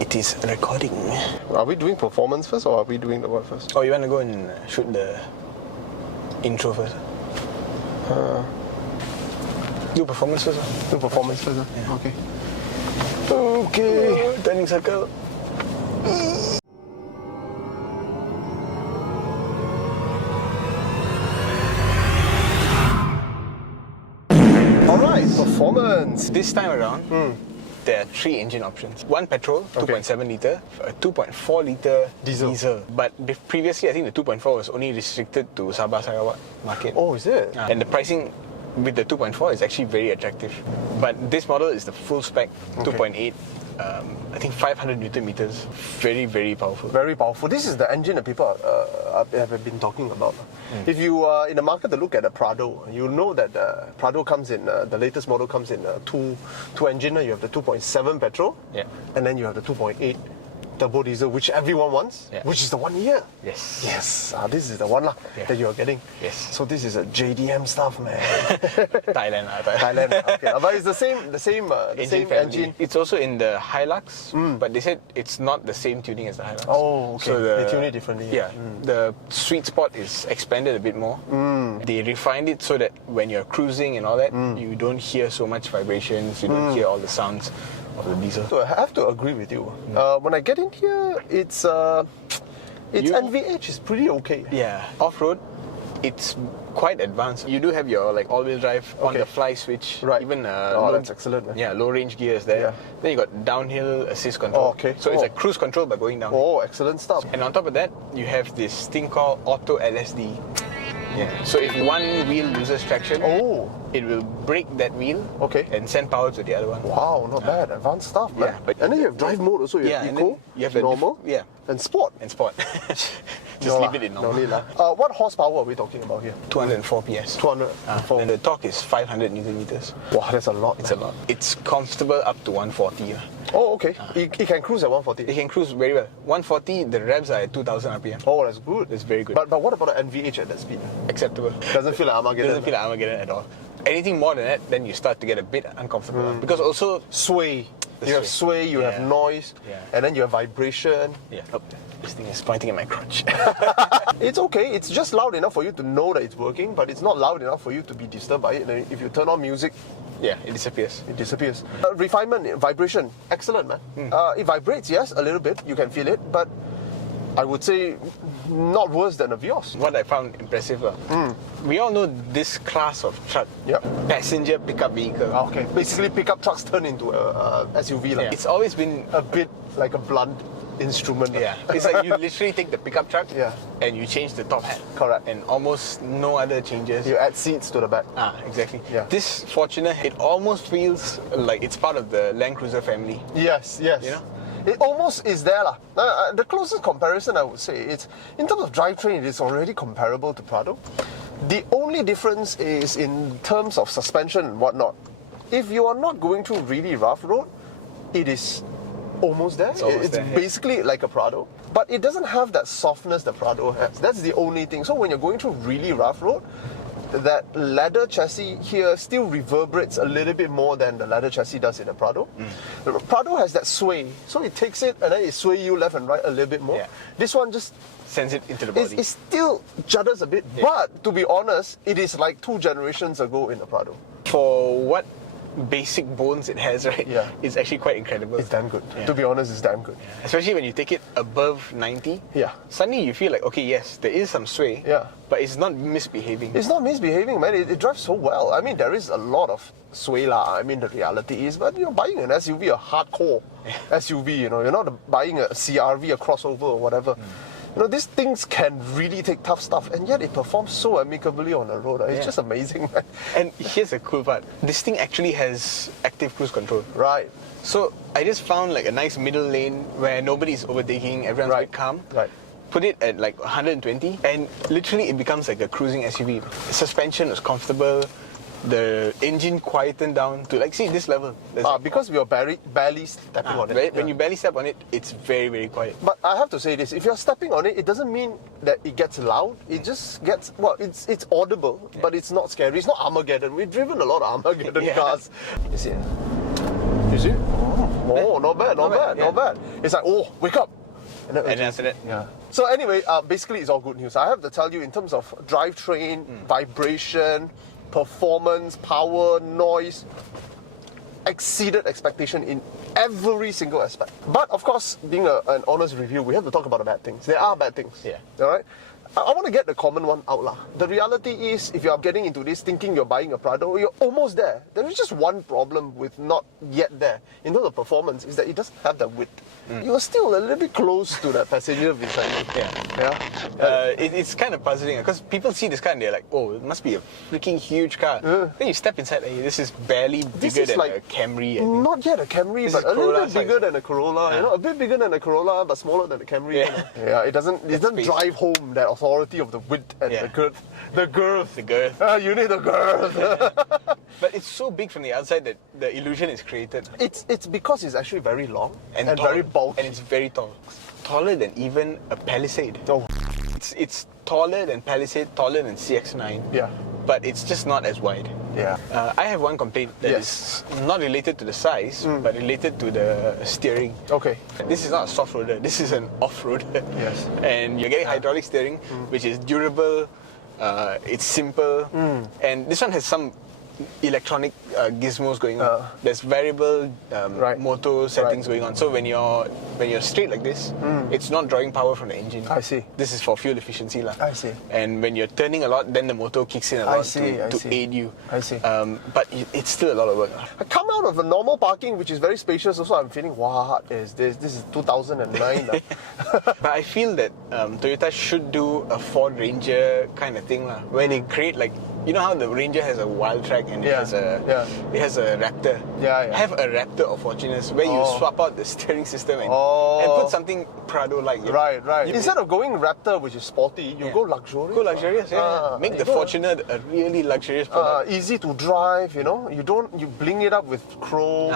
It is recording. Are we doing performance first or are we doing the what first? Oh, you want to go and shoot the intro first? Do performance first. Do performance first. Yeah. Okay. Okay. Turning circle. Alright, performance. This time around, there are 3 engine options. One petrol, 2.7 litre, a 2.4 litre diesel. But previously, I think the 2.4 was only restricted to Sabah Sarawak market. Oh, is it? And the pricing with the 2.4 is actually very attractive. But this model is the full spec 2.8. I think 500 Newton meters. Very, very powerful. Very powerful. This is the engine that people have been talking about. If you are in the market to look at a Prado, you know that the Prado comes in, the latest model comes in two engine. You have the 2.7 petrol, and then you have the 2.8 turbo diesel, which everyone wants, which is the 1 year. Yes. Yes. This is the one that you are getting. Yes. So this is a JDM stuff, man. Thailand. Okay. But it's the same engine. It's also in the Hilux, but they said it's not the same tuning as the Hilux. Oh, okay. So they tune it differently. Yeah. The sweet spot is expanded a bit more. They refined it so that when you're cruising and all that, you don't hear so much vibrations, you don't hear all the sounds of the diesel. So I have to agree with you. When I get in here, its NVH is pretty okay. Yeah. Off-road, it's quite advanced. You do have your all-wheel drive on the fly switch. Right. Even that's excellent. Man. Yeah, low-range gears there. Yeah. Then you got downhill assist control. Oh, okay. So it's like cruise control but going down. Oh, excellent stuff. And on top of that, you have this thing called Auto LSD. Yeah. So if one wheel loses traction, it will brake that wheel and send power to the other one. Wow, not bad. Advanced stuff, man. Yeah, and then you have drive mode also. You have eco, you have normal, and sport. Just leave it in normal. What horsepower are we talking about here? 204 PS. 204. And the torque is 500 Newton meters. Wow, that's a lot. It's a lot. It's comfortable up to 140. Oh, okay. It can cruise at 140. It can cruise very well. 140, the revs are at 2000 RPM. Oh, that's good. It's very good. But what about the NVH at that speed? Acceptable. Doesn't feel like Armageddon. Doesn't feel like Armageddon at all. Anything more than that, then you start to get a bit uncomfortable. Because also sway. You have sway, you have noise, and then you have vibration. Yeah. Oh, this thing is pointing at my crotch. It's okay. It's just loud enough for you to know that it's working, but it's not loud enough for you to be disturbed by it. And if you turn on music, it disappears. It disappears. Refinement, vibration, excellent, man. It vibrates, yes, a little bit. You can feel it, but I would say not worse than a Vios. What I found impressive, we all know this class of truck, passenger pickup vehicle. Okay, basically pickup trucks turn into a SUV. It's always been a bit like a blunt instrument. Yeah, it's like you literally take the pickup truck and you change the top hat. Correct. And almost no other changes. You add seats to the back. Exactly. Yeah. This Fortuner, it almost feels like it's part of the Land Cruiser family. Yes. You know? It almost is there. The closest comparison I would say, it's in terms of drivetrain, it is already comparable to Prado. The only difference is in terms of suspension and whatnot. If you are not going through really rough road, it is almost there. It's basically like a Prado. But it doesn't have that softness the Prado has. That's the only thing. So when you're going through really rough road, that leather chassis here still reverberates a little bit more than the leather chassis does in the Prado. The Prado has that sway, so it takes it and then it sway you left and right a little bit more. This one just sends it into the body. It still judders a bit, but to be honest, it is like 2 generations ago in the Prado. For what basic bones it has, right? It's actually quite incredible. It's damn good. To be honest, it's damn good. Especially when you take it above 90. Suddenly you feel like, okay, yes, there is some sway. But it's not misbehaving. It's not misbehaving, man. It drives so well. I mean, there is a lot of sway lah. I mean, the reality is, but you're buying an SUV, a hardcore SUV, you're not buying a CRV, a crossover or whatever. These things can really take tough stuff, and yet it performs so amicably on the road. It's just amazing, man. And here's the cool part. This thing actually has active cruise control. Right. So I just found like a nice middle lane where nobody's overtaking, everyone's quite calm. Put it at like 120, and literally it becomes like a cruising SUV. Suspension is comfortable. The engine quietened down to see this level. Because we are barely stepping on it. When you barely step on it, it's very, very quiet. But I have to say this, if you're stepping on it, it doesn't mean that it gets loud. It just gets, it's audible, but it's not scary. It's not Armageddon. We've driven a lot of Armageddon cars. You see? You see? Oh, not bad. It's like, oh, wake up. And then after that, yeah. So anyway, basically it's all good news. I have to tell you, in terms of drivetrain, vibration, performance, power, noise, exceeded expectation in every single aspect. But of course, being an honest review, we have to talk about the bad things. There are bad things. Yeah. All right. I want to get the common one out lah. The reality is, if you are getting into this thinking you're buying a Prado, you're almost there. There is just one problem with not yet there in terms of performance, is that it doesn't have that width. You are still a little bit close to the passenger beside you. It's kind of puzzling because people see this car and they're like, oh, it must be a freaking huge car. Then you step inside, hey, this is barely bigger than a Camry. I think. Not yet a Camry, This but is a little Corolla bit bigger size. than a Corolla. You know, a bit bigger than a Corolla, but smaller than a Camry. Yeah. You know? Yeah, it doesn't space. drive home that authority of the width and the girth. The girth. The girth. You need the girth. But it's so big from the outside that the illusion is created. It's because it's actually very long and tall, very bulky. and it's very tall, taller than even a Palisade. Oh. It's taller than Palisade, taller than CX-9. Yeah. But it's just not as wide. Yeah. I have one complaint that is not related to the size, but related to the steering. Okay. This is not a soft roader. This is an off-roader. Yes. And you're getting hydraulic steering, which is durable. It's simple, and this one has some electronic gizmos going on. There's variable motor settings going on. So when you're straight like this, it's not drawing power from the engine. I see. This is for fuel efficiency lah. I see. And when you're turning a lot, then the motor kicks in a lot to aid you. I see. But it's still a lot of work. I come out of a normal parking, which is very spacious. Also, I'm feeling, what is this? This is 2009. But I feel that Toyota should do a Ford Ranger kind of thing lah, where they create like, you know how the Ranger has a wild track and it has a Raptor. Have a Raptor of Fortuners where you swap out the steering system and put something Prado-like. Right. Instead of going Raptor, which is sporty, you go luxurious. Go luxurious, Make the Fortuner a really luxurious product. Easy to drive, you know. You bling it up with chrome,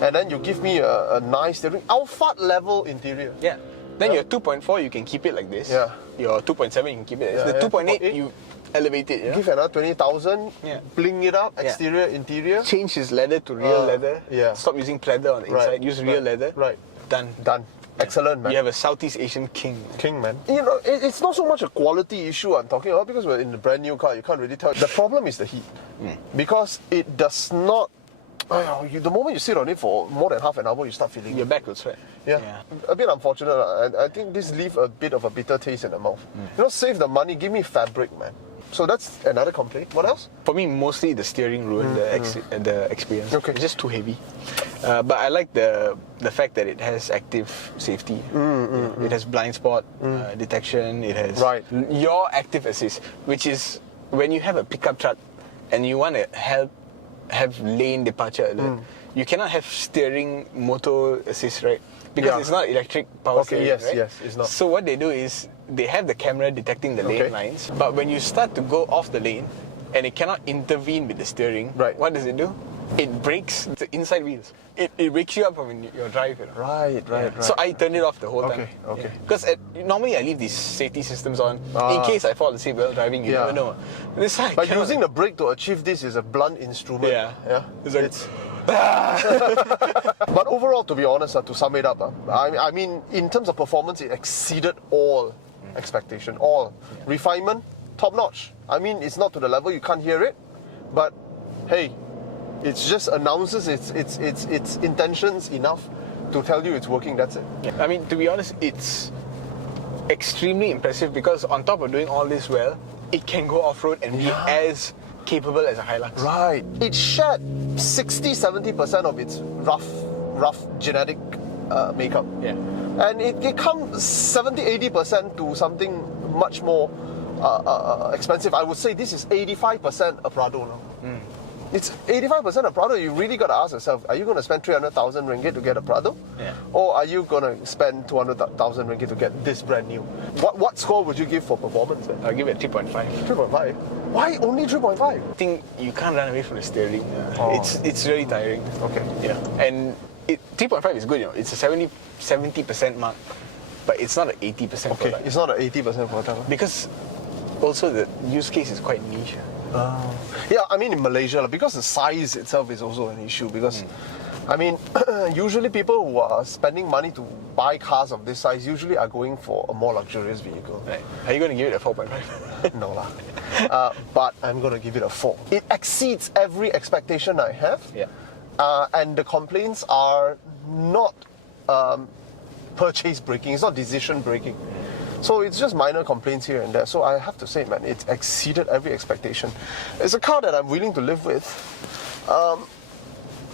and then you give me a nice steering. Alphard level interior. Yeah. Then your 2.4, you can keep it like this. Yeah. Your 2.7, you can keep it like this. The 2.8, you elevate it. Give another 20,000. Bling it up. Exterior, interior. Change his leather to real leather. Stop using pleather on the inside. Use real leather. Done. Excellent, man. You have a Southeast Asian king. Man. You know, it's not so much a quality issue I'm talking about, because we're in a brand new car. You can't really tell. The problem is the heat, because it does not. The moment you sit on it for more than half an hour, you start feeling your back will sweat. Yeah. A bit unfortunate. I think this leaves a bit of a bitter taste in the mouth. You know, save the money, give me fabric, man. So that's another complaint. What else? For me, mostly the steering ruined the experience. Okay. It's just too heavy. But I like the fact that it has active safety. It has blind spot detection. It has your active assist, which is when you have a pickup truck and you want to have lane departure alert. You cannot have steering motor assist, right? Because it's not electric power steering, right? Yes, it's not. So what they do is they have the camera detecting the lane lines, but when you start to go off the lane and it cannot intervene with the steering, what does it do? It brakes the inside wheels. It wakes you up from your drive. You know? Right. So I turn it off the whole time. Okay. Because normally I leave these safety systems on in case I fall asleep while driving. You never know. This side, but using the brake to achieve this is a blunt instrument. It's But overall, to be honest, to sum it up, I mean, in terms of performance, it exceeded all expectation. All refinement, top notch. I mean, it's not to the level you can't hear it, but hey, it just announces its intentions enough to tell you it's working. That's it. I mean, to be honest, it's extremely impressive because on top of doing all this well, it can go off-road and be as capable as a Hilux. Right. It shed 60-70% of its rough genetic makeup. Yeah. And it comes 70-80% to something much more expensive. I would say this is 85% a Prado now. It's 85% a Prado. You really got to ask yourself, are you going to spend 300,000 ringgit to get a Prado? Or are you going to spend 200,000 ringgit to get this brand new? What score would you give for performance then? I'll give it 3.5. 3.5? Why only 3.5? I think you can't run away from the steering. It's really tiring. Okay. Yeah. And 3.5 is good, you know. It's a 70% mark, but it's not an 80% product. It's not an 80% product. Because also the use case is quite niche. Yeah, I mean in Malaysia, because the size itself is also an issue, because I mean, usually people who are spending money to buy cars of this size usually are going for a more luxurious vehicle. Right. Are you going to give it a 4.5? No lah. But I'm going to give it a 4. It exceeds every expectation I have. Yeah. And the complaints are not purchase breaking. It's not decision breaking. So it's just minor complaints here and there. So I have to say, man, it's exceeded every expectation. It's a car that I'm willing to live with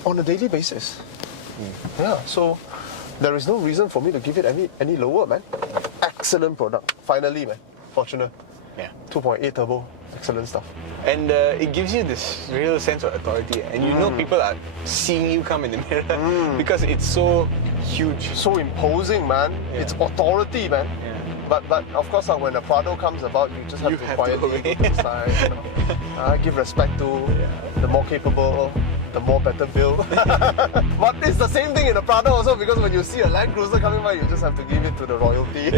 on a daily basis. Yeah, so there is no reason for me to give it any lower, man. Excellent product. Finally, man. Fortuner. Yeah. 2.8 turbo. Excellent stuff. And it gives you this real sense of authority. And you know people are seeing you come in the mirror because it's so huge. So imposing, man. Yeah. It's authority, man. Yeah. But of course, when a Prado comes about, you just have to quietly go to the side. You know. Give respect to the more capable, the more better build. But it's the same thing in a Prado also, because when you see a Land Cruiser coming by, you just have to give it to the royalty.